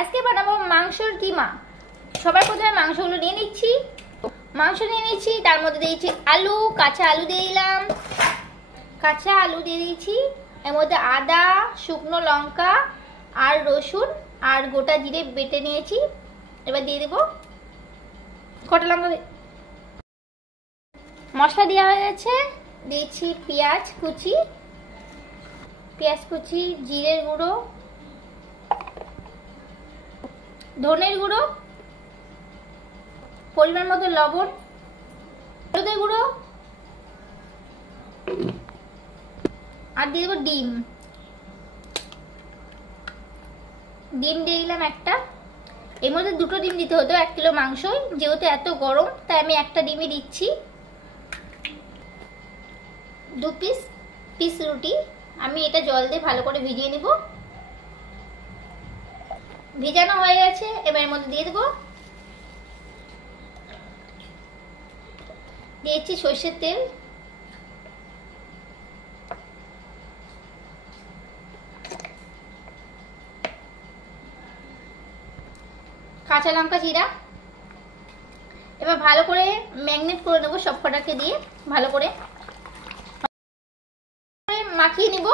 আজকে বানাবো মাংসর কিমা। সবার প্রথমে মাংসগুলো নিয়ে নিচ্ছি। মাংস নিয়ে নিচ্ছি, তার মধ্যে দিয়েছি আলু, কাঁচা আলু দিয়ে দিলাম। কাঁচা আলু দিয়ে দিয়েছি, এর মধ্যে আদা, শুকনো লঙ্কা আর রসুন আর গোটা জিরে বেটে নিয়েছি। এবার দিয়ে দেবো কটা লঙ্কা। মশলা দেওয়া হয়ে গেছে, দিয়েছি পেঁয়াজ কুচি, জিরের গুঁড়ো, ধনের গুঁড়ো, পরিমাণ মতো লবণ, হলুদের গুঁড়ো আর দিয়ে দেবো ডিম দিয়ে দিলাম একটা। এর মধ্যে দুটো ডিম দিতে হতো 1 কিলো মাংস, যেহেতু এত গরম তাই আমি একটা ডিমই দিচ্ছি। 2 পিস রুটি আমি এটা জল দিয়ে ভালো করে ভিজিয়ে নিব। ভিজানো হয়ে গেছে, এবার এর মধ্যে দিয়ে দেবো। দিয়েছি সরষের তেল, কাঁচা লঙ্কা জিরা। এবার ভালো করে ম্যাগনেট করে নেবো সব কটাকে দিয়ে, ভালো করে মাখিয়ে নিব।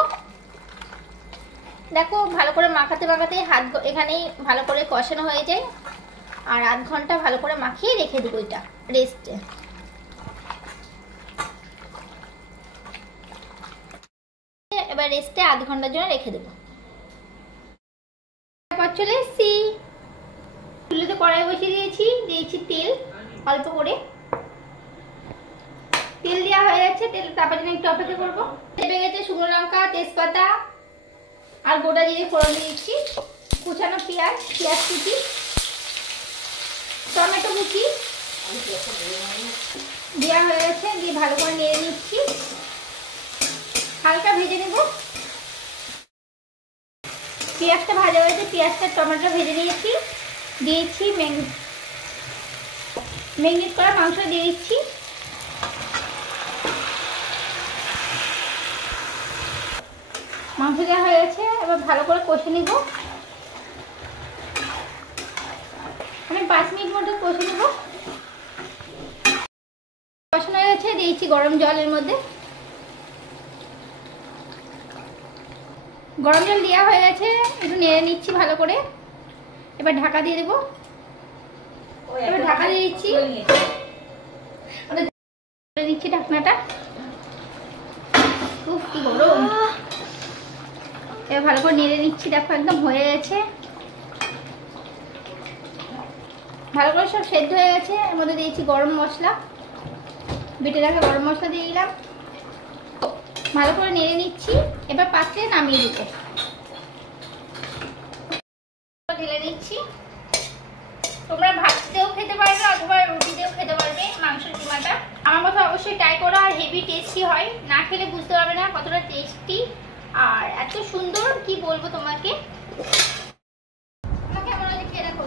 দেখো ভালো করে মাখাতে হাত এখানেই ভালো করে কষানো হয়ে যায়। আর আধ ঘন্টা ভালো করে মাখিয়ে রেখে দেবো এটা রেস্টে। এবার রেস্টে আধ ঘন্টার জন্য রেখে দেবো। তারপর চলে এসেছি, চুলোতে কড়াই বসিয়ে দিয়েছি তেল অল্প করে। তেল দেওয়া হয়ে গেছে, তেল তারপর জন্য একটু অপেক্ষা করবো। তেলে গেছে শুকনো লঙ্কা, তেজপাতা আর গোটা জিরে ফোড়ন দিয়েছি। কুচানো পেঁয়াজ কুচি, টমেটো কুচি দেওয়া হয়ে গেছে, দিয়ে ভালো করে নেড়ে নিচ্ছি। হালকা ভেজে নেব। পেঁয়াজটা ভাজা হয়েছে, পেঁয়াজটা টমেটো ভেজে নিয়েছি। দিয়েছি ম্যারিনেট করা মাংস দিয়ে দিচ্ছি। মাংস দেওয়া হয়ে গেছে, এবার ভালো করে কষে নিব। আমি 5 মিনিট মতো কষে নেব। কষানো হয়ে গেছে, দিয়েছি গরম জলের মধ্যে। গরম জল দেওয়া হয়ে গেছে, একটু নেড়ে নিচ্ছি ভালো করে। এবার ঢাকা দিয়ে দেবো। এবার ঢাকা দিয়ে দিচ্ছি ঢাকনাটা। খুব কি গরম। এবার ভালো করে নেড়ে নিচ্ছি, দেখো একদম হয়ে গেছে, ভালো করে সব সেদ্ধ হয়ে গেছে। এর মধ্যে দিয়েছি গরম মশলা, বেটে রাখা গরম মশলা দিয়ে দিলাম। ভালো করে নেড়ে নিচ্ছি। এবার পাত্রে নামিয়ে দিতে ঢেলে নিচ্ছি। তোমরা ভাত দিয়েও খেতে পারবে অথবা রুটি দিয়েও খেতে পারবে মাংসের কিমাটা। আমার মতো অবশ্যই ট্রাই করো, আর হেভি টেস্টি হয়। না খেলে বুঝতে পারবে না কতটা টেস্টি আর এত সুন্দর, কি বলবো তোমাকে। কেমন আছে খেয়ে দেখো।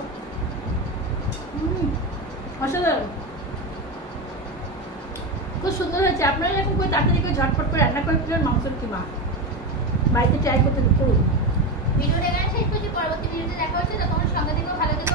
অসাধারণ, খুব সুন্দর হয়েছে। আপনারা যখন করে তাড়াতাড়ি করে ঝটপট করে রান্না করে ফেলেন মাংসের কিমা, বাড়িতে ট্রাই করতে করুন। ভিডিওটা এখানে শেষ করছি, পরবর্তী ভিডিওতে দেখা হচ্ছে। তখন সঙ্গে থেকেও ভালো থেকো।